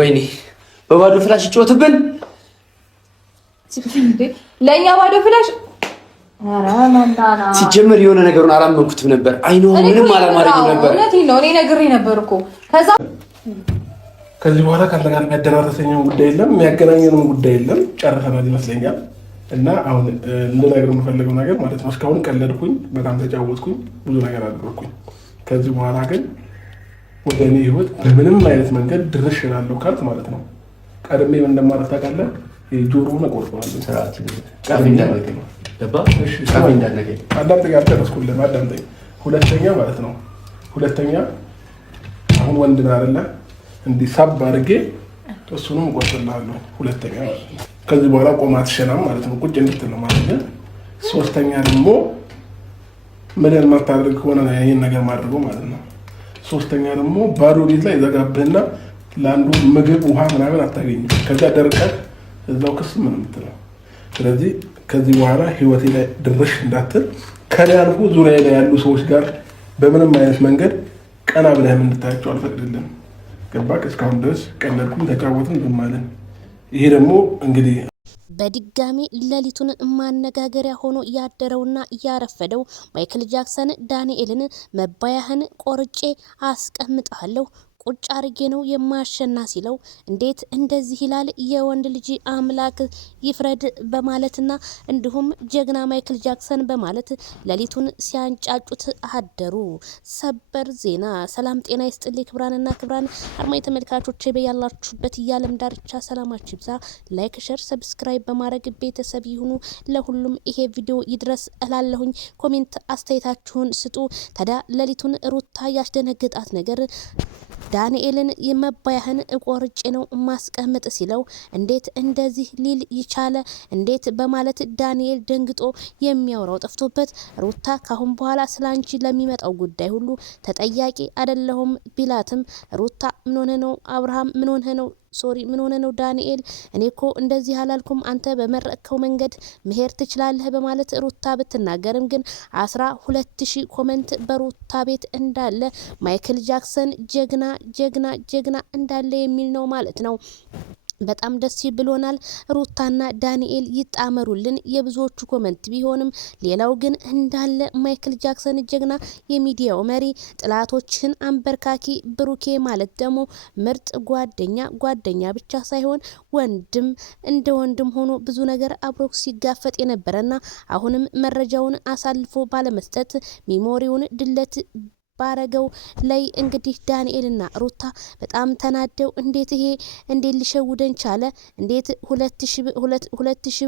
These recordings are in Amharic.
ወይኔ በባዶ ፍላሽ ጮትብን ለኛ ባዶ ፍላሽ ሲጀመር የሆነ ነገሩን አላመንኩትም ነበር። አይኖ ምንም አላማረኝም ነበር። እውነቴን ነው። እኔ ነግሬ ነበር እኮ ከዚህ በኋላ ካንተ ጋር የሚያደራረሰኝም ጉዳይ የለም፣ የሚያገናኘንም ጉዳይ የለም። ጨርሰናል ይመስለኛል። እና አሁን ልነግርህ የምፈልገው ነገር ማለት ነው፣ እስካሁን ቀለድኩኝ፣ በጣም ተጫወትኩኝ፣ ብዙ ነገር አደረኩኝ። ከዚህ በኋላ ግን ወደ እኔ ህይወት በምንም አይነት መንገድ ድርሽ እላለሁ ካልክ ማለት ነው ቀድሜ ምን እንደማደርግ ታውቃለህ? የጆሮውን እቆርጠዋለሁ። አዳምጠኝ፣ አልጨረስኩልህም። አዳምጠኝ። ሁለተኛ አሁን ወንድ ነህ አይደለ? እንዲህ ሳብ አድርጌ እሱንም እቆርጥልሃለሁ። ሁለተኛ ማለት ነው ከዚህ በኋላ ቆማ አትሸናም ማለት ነው፣ ቁጭ እንድትል ነው ማለት ነው። ሶስተኛ ደግሞ ምን የማታደርግ ከሆነ ይህን ነገር ማድረገው ማለት ነው። ሶስተኛ ደግሞ ባዶ ቤት ላይ ዘጋብህና ለአንዱ ምግብ ውሃ ምናምን አታገኝም። ከዛ ደርቀህ እዛው ክስ ምን የምትለው። ስለዚህ ከዚህ በኋላ ህይወቴ ላይ ድርሽ እንዳትል፣ ከኔ አልፎ ዙሪያ ላይ ያሉ ሰዎች ጋር በምንም አይነት መንገድ ቀና ብለህም እንድታያቸው አልፈቅድልም። ገባህ? እስካሁን ድረስ ቀለድኩም፣ ተጫወትን፣ ዝም አለን። ይሄ ደግሞ እንግዲህ በድጋሚ ሌሊቱን ማነጋገሪያ ሆኖ ያደረውና ያረፈደው ማይክል ጃክሰን ዳንኤልን መባያህን ቆርጬ አስቀምጣለሁ ቁጭ አርጌ ነው የማሸና ሲለው እንዴት እንደዚህ ይላል የወንድ ልጅ አምላክ ይፍረድ በማለትና እንዲሁም ጀግና ማይክል ጃክሰን በማለት ሌሊቱን ሲያንጫጩት አደሩ። ሰበር ዜና። ሰላም ጤና ይስጥልኝ ክብራንና ክብራን አድማጭ ተመልካቾቼ በያላችሁበት የዓለም ዳርቻ ሰላማችሁ ይብዛ። ላይክ፣ ሼር፣ ሰብስክራይብ በማድረግ ቤተሰብ ይሁኑ። ለሁሉም ይሄ ቪዲዮ ይድረስ እላለሁኝ። ኮሜንት አስተያየታችሁን ስጡ። ታዲያ ሌሊቱን ሩታ ያስደነገጣት ነገር ዳንኤልን የመባያህን ቆርጬ ነው ማስቀመጥ ሲለው እንዴት እንደዚህ ሊል ይቻለ እንዴት በማለት ዳንኤል ደንግጦ የሚያወራው ጠፍቶበት ሩታ ካሁን በኋላ ስላንቺ ለሚመጣው ጉዳይ ሁሉ ተጠያቂ አይደለሁም ቢላትም ሩታ ምን ሆነ ነው አብርሃም ምን ሆነ ነው ምን ሆነ ነው ዳንኤል እኔ እኮ እንደዚህ አላልኩም አንተ በመረጥከው መንገድ መሄድ ትችላለህ በማለት ሩታ ብትናገርም ግን 12000 ኮሜንት በሩታ ቤት እንዳለ ማይክል ጃክሰን ጀግና እንዳለ የሚል ነው ማለት ነው። በጣም ደስ ብሎናል። ሩታና ዳንኤል ይጣመሩልን የብዙዎቹ ኮሜንት ቢሆንም ሌላው ግን እንዳለ ማይክል ጃክሰን ጀግና የሚዲያው መሪ ጥላቶችን አንበርካኪ ብሩኬ ማለት ደግሞ ምርጥ ጓደኛ ብቻ ሳይሆን ወንድም እንደ ወንድም ሆኖ ብዙ ነገር አብሮክ ሲጋፈጥ የነበረና አሁንም መረጃውን አሳልፎ ባለመስጠት ሚሞሪውን ድለት ባረገው ላይ እንግዲህ ዳንኤልና ሩታ በጣም ተናደው እንዴት ሊሸውደን ቻለ እንዴት 2000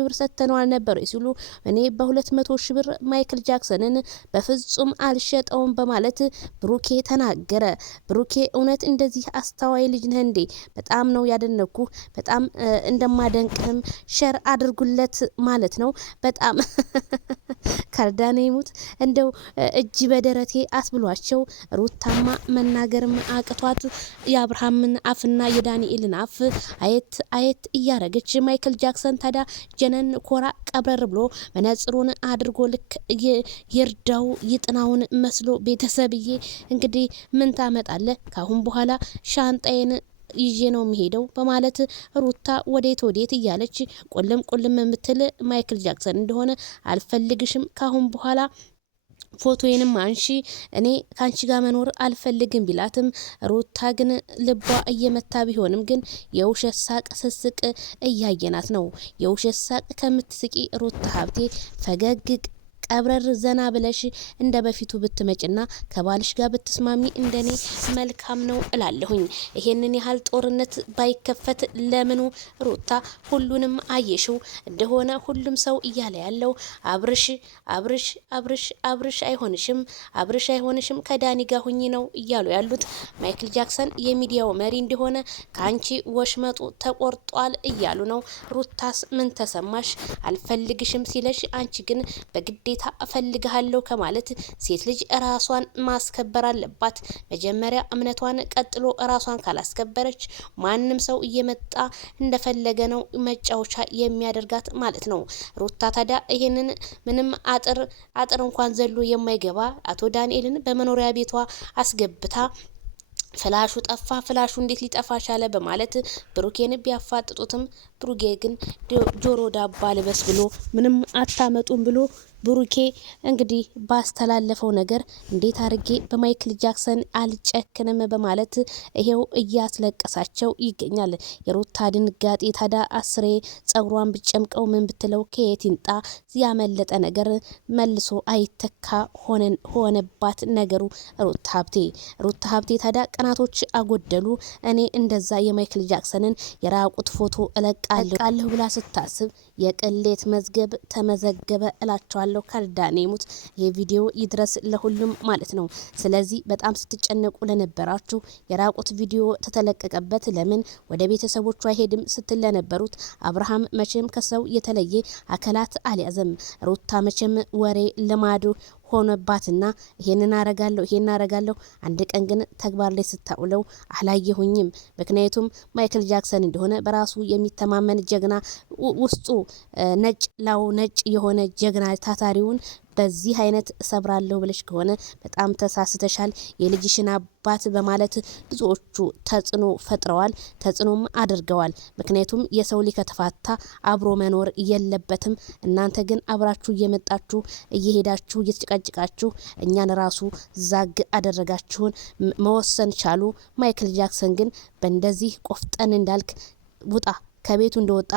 ብር ሰተነዋል ነበር ሲሉ እኔ በ200,000 ብር ማይክል ጃክሰንን በፍጹም አልሸጠውም በማለት ብሩኬ ተናገረ። ብሩኬ እውነት እንደዚህ አስተዋይ ልጅ ነህ እንዴ? በጣም ነው ያደነኩ። በጣም እንደማደንቅህም ሼር አድርጉለት ማለት ነው። በጣም ካርዳኔ ሙት እንደው እጅ በደረቴ አስብሏቸው ሩታማ መናገርም አቅቷት የአብርሃምን አፍና የዳንኤልን አፍ አየት እያረገች ማይክል ጃክሰን ታዲያ ጀነን ኮራ ቀብረር ብሎ መነጽሩን አድርጎ ልክ ይርዳው ይጥናውን መስሎ ቤተሰብዬ እንግዲህ ምን ታመጣለ ካሁን በኋላ ሻንጣዬን ይዤ ነው የሚሄደው በማለት ሩታ ወዴት እያለች ቁልም የምትል ማይክል ጃክሰን እንደሆነ አልፈልግሽም ካሁን በኋላ ፎቶዬንም አንሺ እኔ ካንቺ ጋር መኖር አልፈልግም ቢላትም ሩታ ግን ልቧ እየመታ ቢሆንም ግን የውሸት ሳቅ ስስቅ እያየናት ነው። የውሸት ሳቅ ከምትስቂ ሩታ ሀብቴ ፈገግ ቀብረር ዘና ብለሽ እንደ በፊቱ ብትመጭና ከባልሽ ጋር ብትስማሚ እንደኔ መልካም ነው እላለሁኝ። ይሄንን ያህል ጦርነት ባይከፈት ለምኑ ሩታ ሁሉንም አየሽው እንደሆነ ሁሉም ሰው እያለ ያለው አብርሽ አይሆንሽም ከዳኒ ጋር ሁኚ ነው እያሉ ያሉት። ማይክል ጃክሰን የሚዲያው መሪ እንደሆነ ካንቺ ወሽመጡ ተቆርጧል እያሉ ነው። ሩታስ ምን ተሰማሽ? አልፈልግሽም ሲለሽ አንቺ ግን በግዴታ እፈልግሃለሁ ከማለት ሴት ልጅ ራሷን ማስከበር አለባት። መጀመሪያ እምነቷን ቀጥሎ ራሷን ካላስከበረች ማንም ሰው እየመጣ እንደፈለገ ነው መጫወቻ የሚያደርጋት ማለት ነው። ሩታ ታዲያ ይሄንን ምንም አጥር እንኳን ዘሎ የማይገባ አቶ ዳንኤልን በመኖሪያ ቤቷ አስገብታ ፍላሹ ጠፋ፣ ፍላሹ እንዴት ሊጠፋ ቻለ በማለት ብሩኬን ቢያፋጥጡትም ብሩኬ ግን ጆሮ ዳባ ልበስ ብሎ ምንም አታመጡም ብሎ ብሩኬ እንግዲህ ባስተላለፈው ነገር እንዴት አርጌ በማይክል ጃክሰን አልጨክንም በማለት ይሄው እያስለቀሳቸው ይገኛል። የሩታ ድንጋጤ ታዳ አስሬ ጸጉሯን ብጨምቀው ምን ብትለው ከየት ይንጣ ያመለጠ ነገር መልሶ አይተካ ሆነባት ነገሩ። ሩታ ሀብቴ ታዳ ቀናቶች አጎደሉ። እኔ እንደዛ የማይክል ጃክሰንን የራቁት ፎቶ እለቃለሁ ብላ ስታስብ የቅሌት መዝገብ ተመዘገበ እላቸዋለሁ። ካልዳኔሙት የቪዲዮ ይድረስ ለሁሉም ማለት ነው። ስለዚህ በጣም ስትጨነቁ ለነበራችሁ የራቁት ቪዲዮ ተተለቀቀበት ለምን ወደ ቤተሰቦቹ አይሄድም ስትል ለነበሩት አብርሃም መቼም ከሰው የተለየ አካላት አልያዘም። ሩታ መቼም ወሬ ልማዱ ሆነባትና ይሄንን አረጋለሁ አንድ ቀን ግን ተግባር ላይ ስታውለው አላየሁኝም። ምክንያቱም ማይክል ጃክሰን እንደሆነ በራሱ የሚተማመን ጀግና ውስጡ ነጭ የሆነ ጀግና ታታሪውን በዚህ አይነት ሰብራለሁ ብለሽ ከሆነ በጣም ተሳስተሻል፣ የልጅሽን አባት በማለት ብዙዎቹ ተጽዕኖ ፈጥረዋል፣ ተጽዕኖም አድርገዋል። ምክንያቱም የሰው ልጅ ከተፋታ አብሮ መኖር የለበትም። እናንተ ግን አብራችሁ እየመጣችሁ እየሄዳችሁ እየተጨቃጭቃችሁ እኛን ራሱ ዛግ አደረጋችሁን። መወሰን ቻሉ። ማይክል ጃክሰን ግን በእንደዚህ ቆፍጠን እንዳልክ ውጣ ከቤቱ እንደወጣ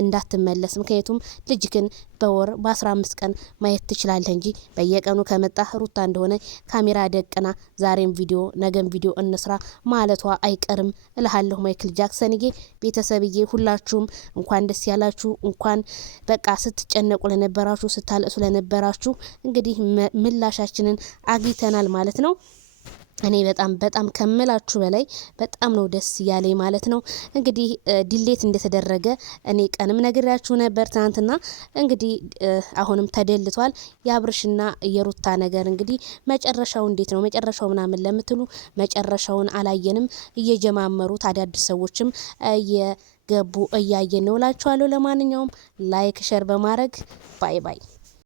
እንዳትመለስ። ምክንያቱም ልጅክን በወር በ15 ቀን ማየት ትችላለህ እንጂ በየቀኑ ከመጣ ሩታ እንደሆነ ካሜራ ደቅና ዛሬም ቪዲዮ ነገም ቪዲዮ እንስራ ማለቷ አይቀርም እልሃለሁ። ማይክል ጃክሰንዬ ቤተሰብዬ ሁላችሁም እንኳን ደስ ያላችሁ። እንኳን በቃ ስትጨነቁ ለነበራችሁ ስታለቅሱ ለነበራችሁ እንግዲህ ምላሻችንን አግኝተናል ማለት ነው። እኔ በጣም ከምላችሁ በላይ በጣም ነው ደስ ያለኝ ማለት ነው። እንግዲህ ዲሌት እንደተደረገ እኔ ቀንም ነግራችሁ ነበር ትናንትና። እንግዲህ አሁንም ተደልቷል። የአብርሽና የሩታ ነገር እንግዲህ መጨረሻው እንዴት ነው መጨረሻው ምናምን ለምትሉ መጨረሻውን አላየንም። እየጀማመሩት አዳዲስ ሰዎችም እየገቡ እያየን ነው እላችኋለሁ። ለማንኛውም ላይክ ሸር በማድረግ ባይ